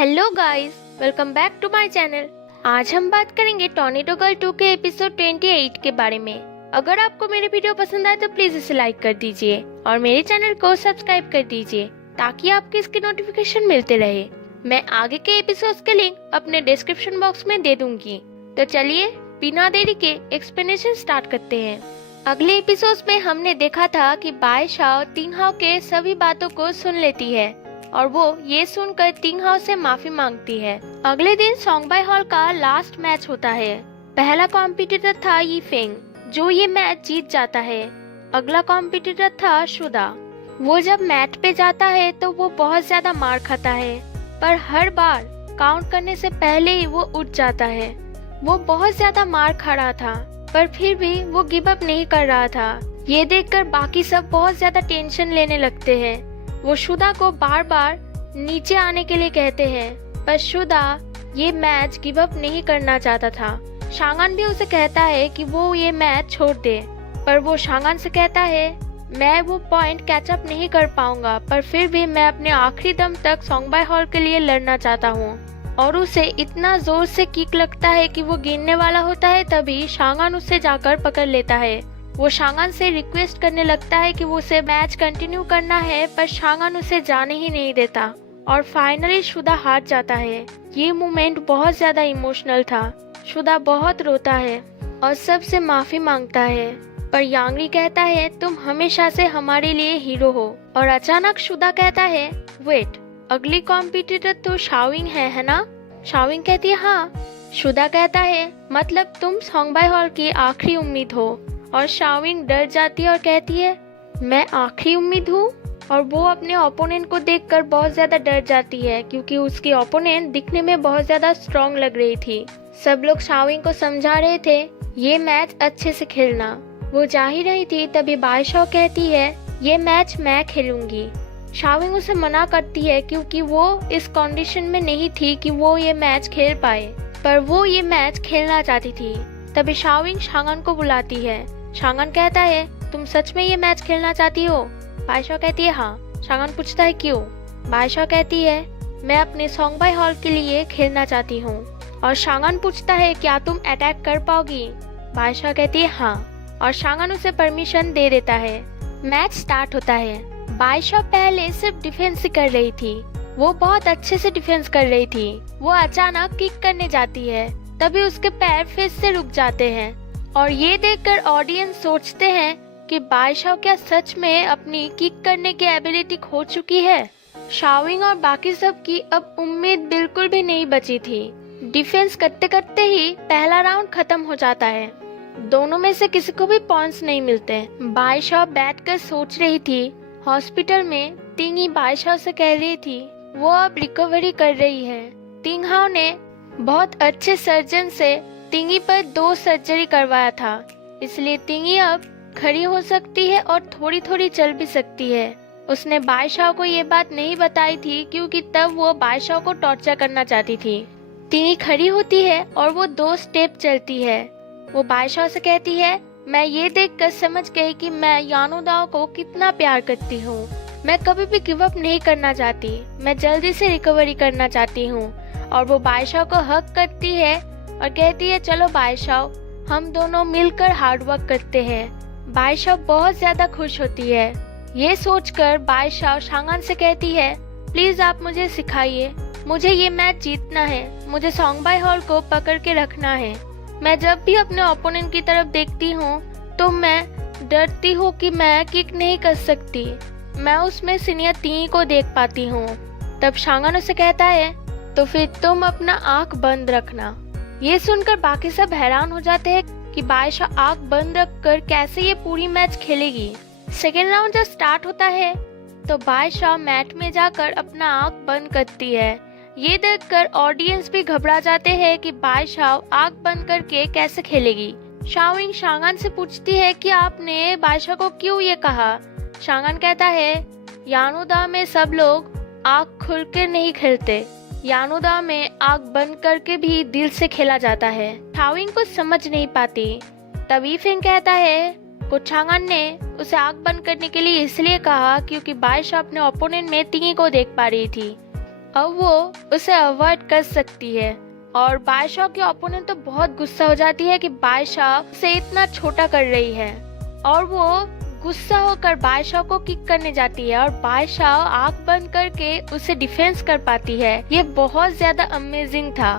Hello guys, welcome back to my channel. आज हम बात करेंगे टॉर्नेडो गर्ल 2 के एपिसोड 28 के बारे में। अगर आपको मेरे वीडियो पसंद आए तो प्लीज इसे लाइक कर दीजिए और मेरे चैनल को सब्सक्राइब कर दीजिए ताकि आपको इसके नोटिफिकेशन मिलते रहे। मैं आगे के एपिसोड्स के लिंक अपने डिस्क्रिप्शन बॉक्स में दे दूंगी। तो चलिए बिना देरी के एक्सप्लेनेशन स्टार्ट करते हैं। अगले एपिसोड्स में हमने देखा था कि बाई शाओ तिंग हाओ के सभी बातों को सुन लेती है और वो ये सुनकर तिंग हाओ से माफी मांगती है। अगले दिन सोंगबाई हॉल का लास्ट मैच होता है। पहला कॉम्पिटिटर था यी फेंग जो ये मैच जीत जाता है। अगला कॉम्पिटिटर था शुदा। वो जब मैट पे जाता है तो वो बहुत ज्यादा मार खाता है, पर हर बार काउंट करने से पहले ही वो उठ जाता है। वो बहुत ज्यादा मार खा रहा था पर फिर भी वो गिव अप नहीं कर रहा था। ये देखकर बाकी सब बहुत ज्यादा टेंशन लेने लगते हैं। वो शुदा को बार बार नीचे आने के लिए कहते हैं, पर शुदा ये मैच गिव अप नहीं करना चाहता था। शांगन भी उसे कहता है कि वो ये मैच छोड़ दे, पर वो शांगन से कहता है मैं वो पॉइंट कैचअप नहीं कर पाऊंगा, पर फिर भी मैं अपने आखिरी दम तक सोंगबाई हॉल के लिए लड़ना चाहता हूँ। और उसे इतना जोर से किक लगता है कि वो गिरने वाला होता है। तभी शांगन उसे जाकर पकड़ लेता है। वो शांगन से रिक्वेस्ट करने लगता है कि वो उसे मैच कंटिन्यू करना है, पर शांगन उसे जाने ही नहीं देता और फाइनली शुदा हार जाता है। ये मोमेंट बहुत ज्यादा इमोशनल था। शुदा बहुत रोता है और सबसे माफी मांगता है, पर यांगरी कहता है तुम हमेशा से हमारे लिए हीरो हो। और अचानक शुदा कहता है वेट, अगली कॉम्पिटिटर तो शाओविंग है ना? शाओविंग कहती है हाँ। शुदा कहता है मतलब तुम सोंगबाई हॉल की आखिरी उम्मीद हो। और शाओविंग डर जाती है और कहती है मैं आखिरी उम्मीद हूँ। और वो अपने ओपोनेंट को देखकर बहुत ज्यादा डर जाती है क्योंकि उसकी ओपोनेंट दिखने में बहुत ज्यादा स्ट्रॉन्ग लग रही थी। सब लोग शाओविंग को समझा रहे थे ये मैच अच्छे से खेलना। वो जा ही रही थी तभी बाई शाओ कहती है ये मैच मैं खेलूंगी। शाओविंग उसे मना करती है क्योंकि वो इस कंडीशन में नहीं थी कि वो ये मैच खेल पाए, पर वो ये मैच खेलना चाहती थी। तभी शाओविंग शांगन को बुलाती है। शांगन कहता है तुम सच में ये मैच खेलना चाहती हो? बाई शाओ कहती है हाँ। शांगन पूछता है क्यों? बाई शाओ कहती है मैं अपने सोंगबाई हॉल के लिए खेलना चाहती हूँ। और शांगन पूछता है क्या तुम अटैक कर पाओगी? बाई शाओ कहती है हाँ और शांगन उसे परमिशन दे देता है। मैच स्टार्ट होता है। बाई शाओ पहले सिर्फ डिफेंस कर रही थी। वो बहुत अच्छे से डिफेंस कर रही थी। वो अचानक किक करने जाती है, तभी उसके पैर फिर से रुक जाते हैं और ये देखकर ऑडियंस सोचते हैं कि बाई शाओ क्या सच में अपनी किक करने की एबिलिटी खो चुकी है। शाओविंग और बाकी सब की अब उम्मीद बिल्कुल भी नहीं बची थी। डिफेंस करते करते ही पहला राउंड खत्म हो जाता है। दोनों में से किसी को भी पॉइंट्स नहीं मिलते। बाई शाओ बैठकर सोच रही थी। हॉस्पिटल में तिंग ही बाई शाओ से कह रही थी वो अब रिकवरी कर रही है। तिंग हाओ ने बहुत अच्छे सर्जन से तिंगी पर 2 सर्जरी करवाया था, इसलिए तिंगी अब खड़ी हो सकती है और थोड़ी थोड़ी चल भी सकती है। उसने बाई शाओ को ये बात नहीं बताई थी क्योंकि तब वो बाई शाओ को टॉर्चर करना चाहती थी। तिंगी खड़ी होती है और वो 2 स्टेप चलती है। वो बाई शाओ से कहती है मैं ये देखकर समझ गई कि मैं यानुदाओ को कितना प्यार करती हूँ। मैं कभी भी गिव अप नहीं करना चाहती। मैं जल्दी से रिकवरी करना चाहती हूँ। और वो बाई शाओ को हक करती है और कहती है चलो बाई शाओ हम दोनों मिलकर हार्ड वर्क करते हैं। बाई शाओ बहुत ज्यादा खुश होती है। ये सोचकर बाई शाओ शांगन से कहती है प्लीज आप मुझे सिखाइए, मुझे ये मैच जीतना है। मुझे सोंगबाई हॉल को पकड़ के रखना है। मैं जब भी अपने ओपोनेंट की तरफ देखती हूँ तो मैं डरती हूँ कि मैं किक नहीं कर सकती। मैं उसमें सीनियर तिंगी को देख पाती हूँ। तब शांगन उसे कहता है तो फिर तुम अपना आंख बंद रखना। ये सुनकर बाकी सब हैरान हो जाते हैं कि बाई शाओ आंख बंद रखकर कैसे ये पूरी मैच खेलेगी। सेकेंड राउंड जब स्टार्ट होता है तो बाई शाओ मैट में जाकर अपना आंख बंद करती है। ये देखकर ऑडियंस भी घबरा जाते हैं कि बाई शाओ आंख बंद करके कैसे खेलेगी। शाओविंग शांगन से पूछती है कि आपने बाई शाओ को क्यों ये कहा? शांगन कहता है यानुदा में सब लोग आंख खुल कर नहीं खेलते। यानुदा में आंख बंद करके भी दिल से खेला जाता है। शाओविंग कुछ समझ नहीं पाती। तभी फिंग कहता है कुछ शांगन ने उसे आंख बंद करने के लिए इसलिए कहा क्योंकि बाई शाओ अपने ओपोनेंट में तिंगी को देख पा रही थी। अब वो उसे अवॉइड कर सकती है। और बादशाह की ओपोनेंट तो बहुत गुस्सा हो जाती है कि बादशाह उसे इतना छोटा कर रही है, और वो गुस्सा होकर बादशाह को किक करने जाती है और बादशाह आंख बंद करके उसे डिफेंस कर पाती है। ये बहुत ज्यादा अमेजिंग था।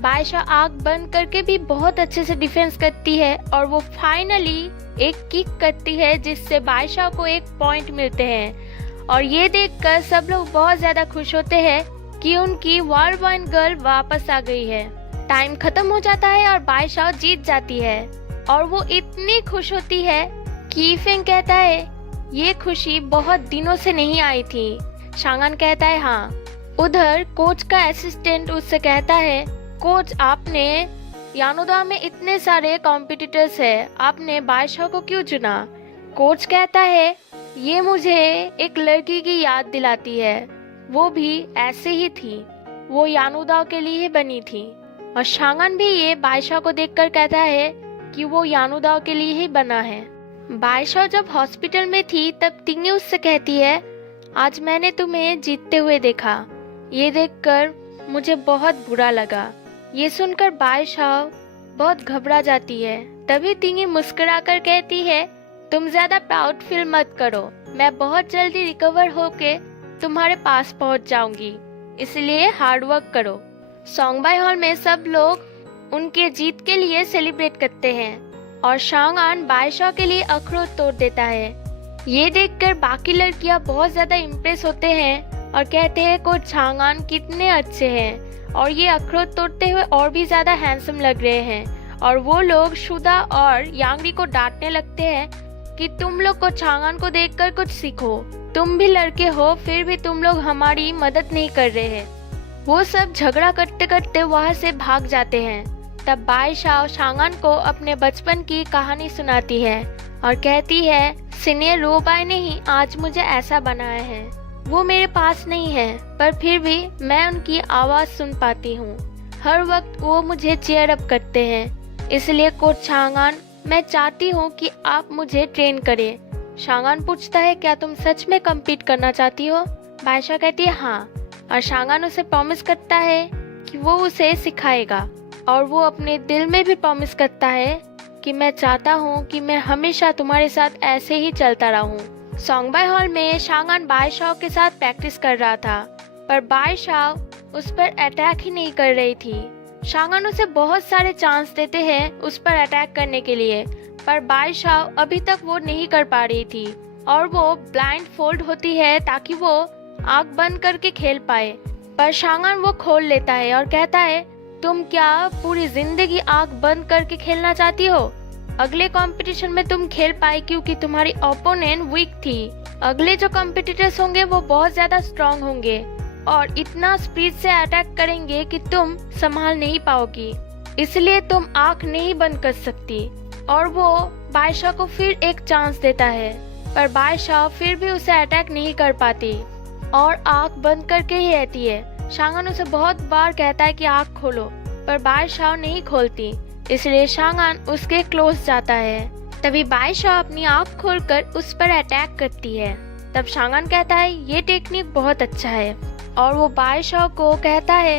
बादशाह आंख बंद करके भी बहुत अच्छे से डिफेंस करती है और वो फाइनली एक किक करती है जिससे बादशाह को 1 पॉइंट मिलते हैं। और ये देखकर सब लोग बहुत ज्यादा खुश होते हैं कि उनकी वर्ल्ड वन गर्ल वापस आ गई है। टाइम खत्म हो जाता है और बादशाह जीत जाती है और वो इतनी खुश होती है कि फेंग कहता है ये खुशी बहुत दिनों से नहीं आई थी। शांगन कहता है हाँ। उधर कोच का असिस्टेंट उससे कहता है कोच, आपने यानोदा में इतने सारे कॉम्पिटिटर्स है, आपने बादशाह को क्यों चुना? कोच कहता है ये मुझे एक लड़की की याद दिलाती है, वो भी ऐसे ही थी, वो यानोदा के लिए बनी थी। और शांगन भी ये बादशाह को देखकर कहता है कि वो यानोदा के लिए ही बना है। बादशाह जब हॉस्पिटल में थी तब तिंगे उससे कहती है आज मैंने तुम्हें जीतते हुए देखा, ये देखकर मुझे बहुत बुरा लगा। ये सुनकर बादशाह बहुत घबरा जाती है। तभी तिंगे मुस्कुराकर कहती है तुम ज्यादा प्राउड फील मत करो, मैं बहुत जल्दी रिकवर होके तुम्हारे पास पहुंच जाऊंगी, इसलिए हार्ड वर्क करो। सोंगबाई हॉल में सब लोग उनके जीत के लिए सेलिब्रेट करते हैं और शांगन बादशाह के लिए अखरोट तोड़ देता है। ये देखकर बाकी लड़कियां बहुत ज्यादा इम्प्रेस होते हैं और कहते हैं कोच शांगन कितने अच्छे हैं और ये अखरोट तोड़ते हुए और भी ज्यादा हैंडसम लग रहे हैं। और वो लोग शुदा और यांगरी को डांटने लगते हैं कि तुम लोग को शांगन को देखकर कुछ सीखो, तुम भी लड़के हो फिर भी तुम लोग हमारी मदद नहीं कर रहे हैं। वो सब झगड़ा करते करते वहाँ से भाग जाते हैं। तब बादशाह शांगन को अपने बचपन की कहानी सुनाती है और कहती है सीनियर रोबाई ने ही आज मुझे ऐसा बनाया है, वो मेरे पास नहीं है पर फिर भी मैं उनकी आवाज सुन पाती हूँ, हर वक्त वो मुझे चीयर अप करते हैं, इसलिए कोच शांगन मैं चाहती हूँ कि आप मुझे ट्रेन करें। शांगन पूछता है क्या तुम सच में कम्पीट करना चाहती हो? बादशाह कहती है हाँ, और शांगन उसे प्रॉमिस करता है कि वो उसे सिखाएगा और वो अपने दिल में भी प्रॉमिस करता है कि मैं चाहता हूँ कि मैं हमेशा तुम्हारे साथ ऐसे ही चलता रहूँ। सोंगबाई हॉल में शांगन बादशाह के साथ प्रैक्टिस कर रहा था पर बादशाह उस पर अटैक ही नहीं कर रही थी। शांगन उसे बहुत सारे चांस देते हैं उस पर अटैक करने के लिए पर बादशाह अभी तक वो नहीं कर पा रही थी और वो ब्लाइंड फोल्ड होती है ताकि वो आंख बंद करके खेल पाए। पर शांगन वो खोल लेता है और कहता है तुम क्या पूरी जिंदगी आंख बंद करके खेलना चाहती हो? अगले कंपटीशन में तुम खेल पाए क्योंकि तुम्हारी ओपोनेंट वीक थी। अगले जो कॉम्पिटिटर्स होंगे वो बहुत ज्यादा स्ट्रांग होंगे और इतना स्पीड से अटैक करेंगे कि तुम संभाल नहीं पाओगी, इसलिए तुम आंख नहीं बंद कर सकती। और वो बादशाह को फिर एक चांस देता है पर बादशाह फिर भी उसे अटैक नहीं कर पाती और आंख बंद करके ही रहती है। शांगन उसे बहुत बार कहता है कि आंख खोलो पर बादशाह नहीं खोलती, इसलिए शांगन उसके क्लोज जाता है। तभी बादशाह अपनी आंख खोलकर उस पर अटैक करती है। तब शांगन कहता है ये टेक्निक बहुत अच्छा है और वो बादशाह को कहता है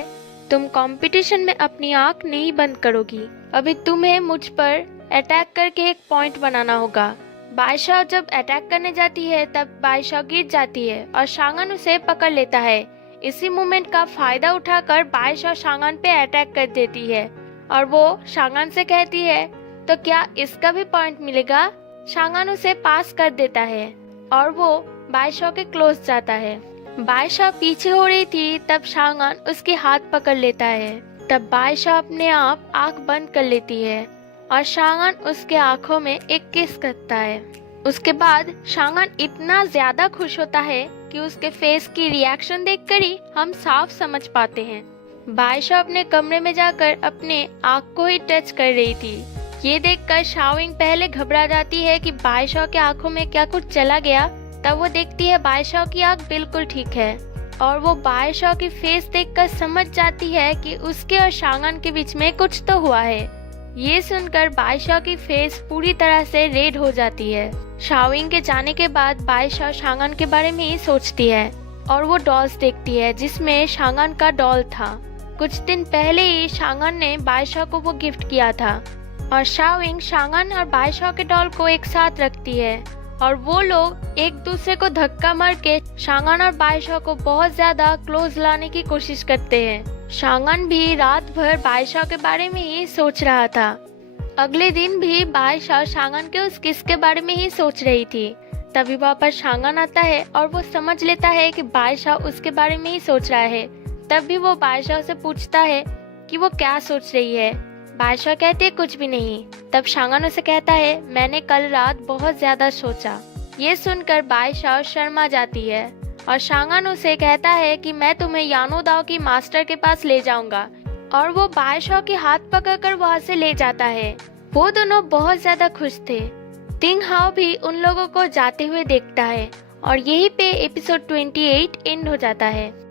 तुम कंपटीशन में अपनी आंख नहीं बंद करोगी, अभी तुम्हें मुझ पर अटैक करके एक पॉइंट बनाना होगा। बादशाह जब अटैक करने जाती है तब बादशाह गिर जाती है और शांगन उसे पकड़ लेता है। इसी मोमेंट का फायदा उठाकर बादशाह शांगन पे अटैक कर देती है और वो शांगन से कहती है तो क्या इसका भी पॉइंट मिलेगा? शांगन उसे पास कर देता है और वो बादशाह के क्लोज जाता है। बादशाह पीछे हो रही थी तब शांगन उसके हाथ पकड़ लेता है। तब बादशाह अपने आप आंख बंद कर लेती है और शांगन उसके आंखों में एक किस करता है। उसके बाद शांगन इतना ज्यादा खुश होता है कि उसके फेस की रिएक्शन देखकर ही हम साफ समझ पाते हैं। बादशाह अपने कमरे में जाकर अपने आंख को ही टच कर रही थी। ये देखकर शाओइंग पहले घबरा जाती है कि बादशाह के आंखों में क्या कुछ चला गया। तब वो देखती है बादशाह की आंख बिल्कुल ठीक है और वो बादशाह की फेस देखकर समझ जाती है कि उसके और शांगन के बीच में कुछ तो हुआ है। ये सुनकर बादशाह की फेस पूरी तरह से रेड हो जाती है। शाओइंग के जाने के बाद बादशाह शांगन के बारे में ही सोचती है और वो डॉल्स देखती है जिसमें शांगन का डॉल था। कुछ दिन पहले ही शांगन ने बादशाह को वो गिफ्ट किया था और शाओविंग शांगन और बादशाह के डॉल को एक साथ रखती है और वो लोग एक दूसरे को धक्का मार के शांगन और बादशाह को बहुत ज्यादा क्लोज लाने की कोशिश करते हैं। शांगन भी रात भर बादशाह के बारे में ही सोच रहा था। अगले दिन भी बादशाह शांगन के उस किस के बारे में ही सोच रही थी। तभी वहाँ पर शांगन आता है और वो समझ लेता है कि बादशाह उसके बारे में ही सोच रहा है। तब भी वो बादशाह से पूछता है कि वो क्या सोच रही है। बादशाह कहते कुछ भी नहीं। तब शांगन उसे कहता है मैंने कल रात बहुत ज्यादा सोचा। ये सुनकर बादशाह शर्मा जाती है और शांगन उसे कहता है कि मैं तुम्हें यानो दाओ की मास्टर के पास ले जाऊंगा और वो बादशाह के हाथ पकड़कर वहाँ से ले जाता है। वो दोनों बहुत ज्यादा खुश थे। तिंग हाओ भी उन लोगों को जाते हुए देखता है और यहीं पे एपिसोड 28 एंड हो जाता है।